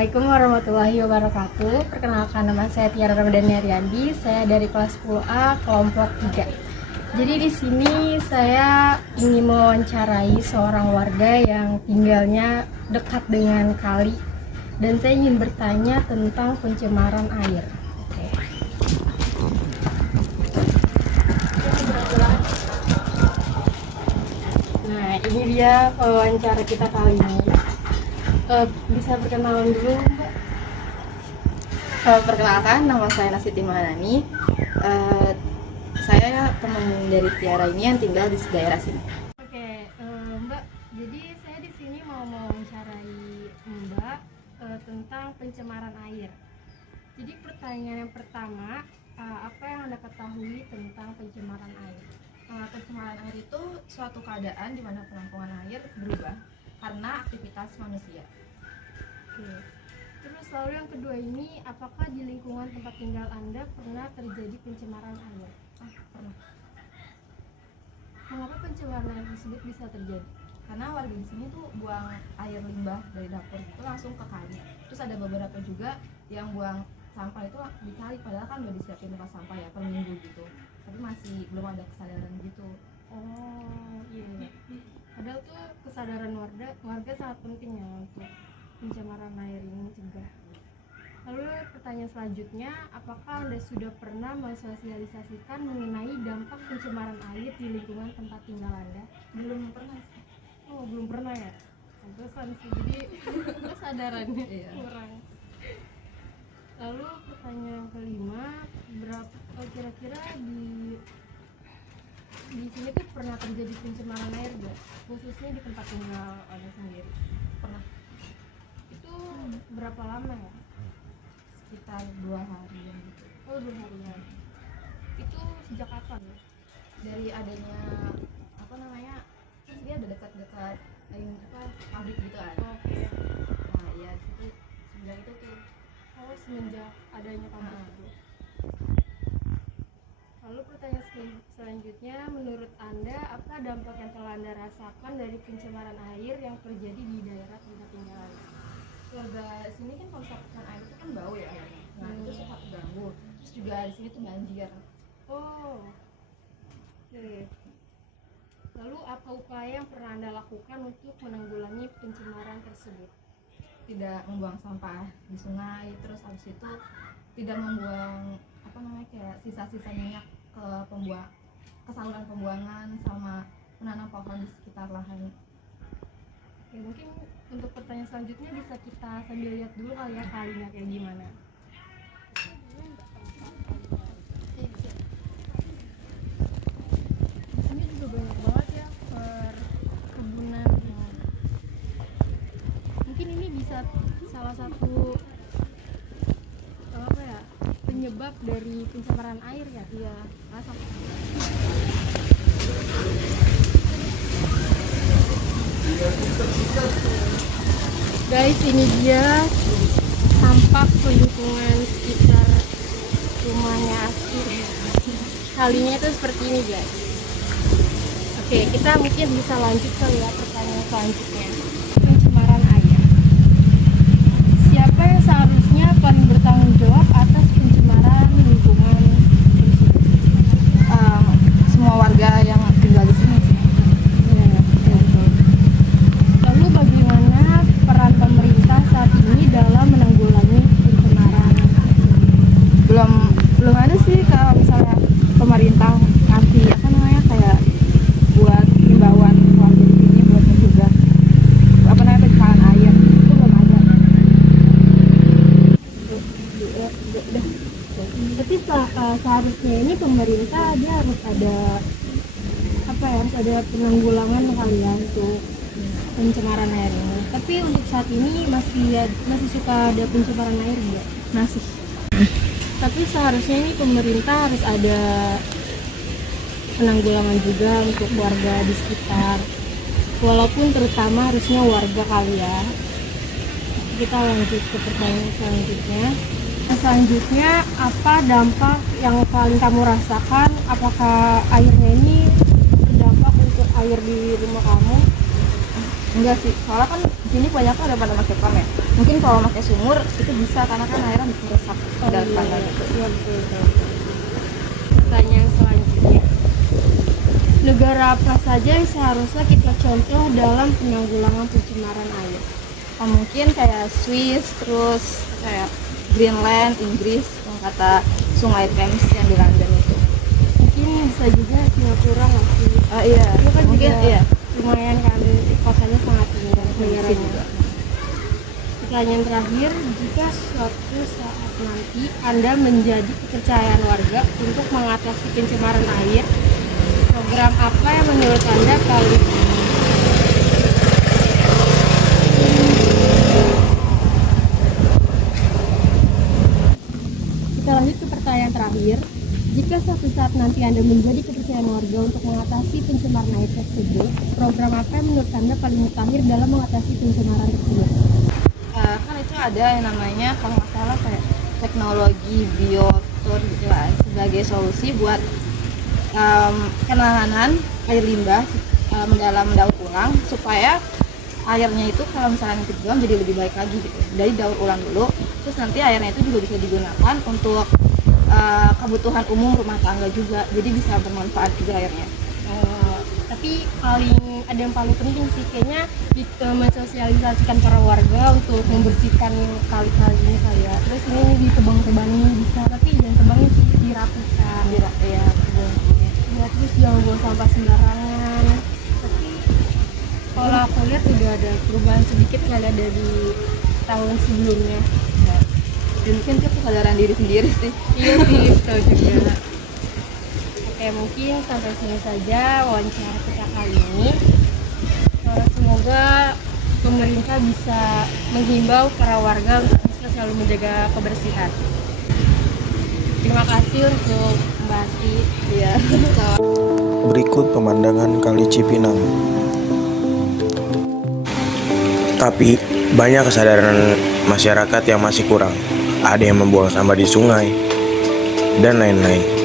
Assalamualaikum warahmatullahi wabarakatuh. Perkenalkan, nama saya Tiara Ramadhani Aryandi. Saya dari kelas 10A kelompok 3. Jadi di sini saya ingin mewawancarai seorang warga yang tinggalnya dekat dengan kali, dan saya ingin bertanya tentang pencemaran air. Oke. Nah, ini dia wawancara kita kali ini. Bisa perkenalan dulu, Mbak? Perkenalkan, nama saya Nasiti Mahanani. Saya teman dari Tiara ini yang tinggal di daerah sini. Oke, Mbak. Jadi saya di sini mau mewawancarai Mbak tentang pencemaran air. Jadi pertanyaan yang pertama, apa yang Anda ketahui tentang pencemaran air? Pencemaran air itu suatu keadaan di mana penampungan air berubah karena aktivitas manusia. Oke. Terus lalu yang kedua ini, apakah di lingkungan tempat tinggal Anda pernah terjadi pencemaran air? Pernah. Mengapa pencemaran air tersebut bisa terjadi? Karena warga di sini tuh buang air limbah dari dapur itu langsung ke kali. Terus ada beberapa juga yang buang sampah itu di kali, padahal kan udah disiapin tempat sampah ya per minggu gitu. Tapi masih belum ada kesadaran gitu. Oh iya. Padahal tuh kesadaran warga sangat penting ya untuk pencemaran air ini mencegah. Lalu pertanyaan selanjutnya, apakah Anda sudah pernah mensosialisasikan mengenai dampak pencemaran air di lingkungan tempat tinggal Anda? Belum pernah sih. Oh, belum pernah ya? Pantesan sih, jadi kesadarannya kurang. Lalu pertanyaan yang kelima, berapa kira-kira di sini tuh pernah terjadi pencemaran air gak? Khususnya di tempat tinggal Anda sendiri. Pernah. Itu berapa lama ya? Sekitar 2 harian gitu. Oh, 2 harian. Itu sejak kapan ya? Dari adanya dia ada dekat-dekat pabrik gitu kan. Oke. Nah ya situ semenjak itu tuh. Oh, semenjak adanya pabrik itu. Lalu pertanyaan selanjutnya, menurut Anda apa dampak yang telah Anda rasakan dari pencemaran air yang terjadi di daerah tempat tinggal Anda? Warga sini kan kalau saluran air itu kan bau ya airnya. Nah itu sangat ganggu. Terus juga di sini tuh banjir. Oh, oke. Lalu apa upaya yang pernah Anda lakukan untuk menanggulangi pencemaran tersebut? Tidak membuang sampah di sungai, terus habis itu tidak membuang kayak sisa-sisa minyak ke saluran pembuangan, sama menanam pohon di sekitar lahan. Oke, mungkin untuk pertanyaan selanjutnya bisa kita sambil lihat dulu kali ya kalinya kayak gimana. Di sini juga banyak banget ya perkebunan. Mungkin ini bisa salah satu penyebab dari pencemaran air ya? Iya, rasa. Guys, ini dia tampak lingkungan sekitar rumahnya Asir. Kalinya itu seperti ini guys. Oke, kita mungkin bisa lanjut kali ya pertanyaan selanjutnya. Pencemaran air. Siapa yang seharusnya paling bertanggung jawab atas pencemaran lingkungan tersebut? Semua warga yang tinggal di sini. Lalu bagaimana peran pemerintah saat ini dalam menanggulangi pencemaran? Belum ada sih kalau misalnya pemerintah ngasih kayak buat himbauan warga di sini buat mencegah pencemaran air, itu belum ada. Tapi seharusnya ini pemerintah dia harus ada harus ada penanggulangan kali ya untuk pencemaran air ini. Tapi untuk saat ini masih suka ada pencemaran air enggak? Masih. Tapi seharusnya ini pemerintah harus ada penanggulangan juga untuk warga di sekitar. Walaupun terutama harusnya warga kali ya. Kita lanjut ke pertanyaan selanjutnya. Selanjutnya, apa dampak yang paling kamu rasakan? Apakah airnya ini berdampak untuk air di rumah kamu? Enggak sih, soalnya kan di sini banyak kan udah pada pakai pam ya. Mungkin kalau pakai sumur itu bisa karena kan airnya meresap ke dalam tanah gitu. Iya, betul. Pertanyaan selanjutnya, negara apa saja yang seharusnya kita contoh dalam penanggulangan pencemaran air? Mungkin kayak Swiss, terus kayak Greenland, Inggris, yang kata Sungai Thames yang di London itu. Mungkin bisa juga Singapura nggak sih? Iya, Itu kan mungkin juga iya. lumayan kan, kotanya sangat tinggi Sini negaranya. juga. Pertanyaan terakhir, jika suatu saat nanti Anda menjadi kepercayaan warga untuk mengatasi pencemaran air, program apa yang menurut Anda paling Kita lanjut ke pertanyaan terakhir. Jika suatu saat nanti Anda menjadi kepercayaan warga untuk mengatasi pencemaran air tersebut, program apa yang menurut Anda paling mutakhir dalam mengatasi pencemaran tersebut? Kan itu ada yang namanya kalau nggak salah kayak teknologi biotur gitu lah, sebagai solusi buat penanganan air limbah mendalam daur ulang, supaya airnya itu kalau misalnya nanti dibuang jadi lebih baik lagi gitu. Dari daur ulang dulu, terus nanti airnya itu juga bisa digunakan untuk kebutuhan umum rumah tangga juga, jadi bisa bermanfaat juga airnya. Tapi ada yang paling penting sih kayaknya mensosialisasikan para warga untuk membersihkan kali-kali ini kali ya. Terus ini ditebang-tebangi bisa, tapi jangan tebangnya sih, dirapikan. Ya, kebun-kebunnya. Ya, terus jangan buang sampah sembarangan. Tapi kalau aku lihat udah ada perubahan sedikit kali ya dari tahun sebelumnya. Dan mungkin itu kesadaran diri sendiri sih. Iya sih, betul juga. Oke, mungkin sampai sini saja wawancara kita kali ini. Semoga pemerintah bisa menghimbau para warga untuk bisa selalu menjaga kebersihan. Terima kasih untuk Mbak Asti. Iya. Berikut pemandangan Kali Cipinang. Tapi banyak kesadaran masyarakat yang masih kurang. Ada yang membuang sampah di sungai dan lain-lain.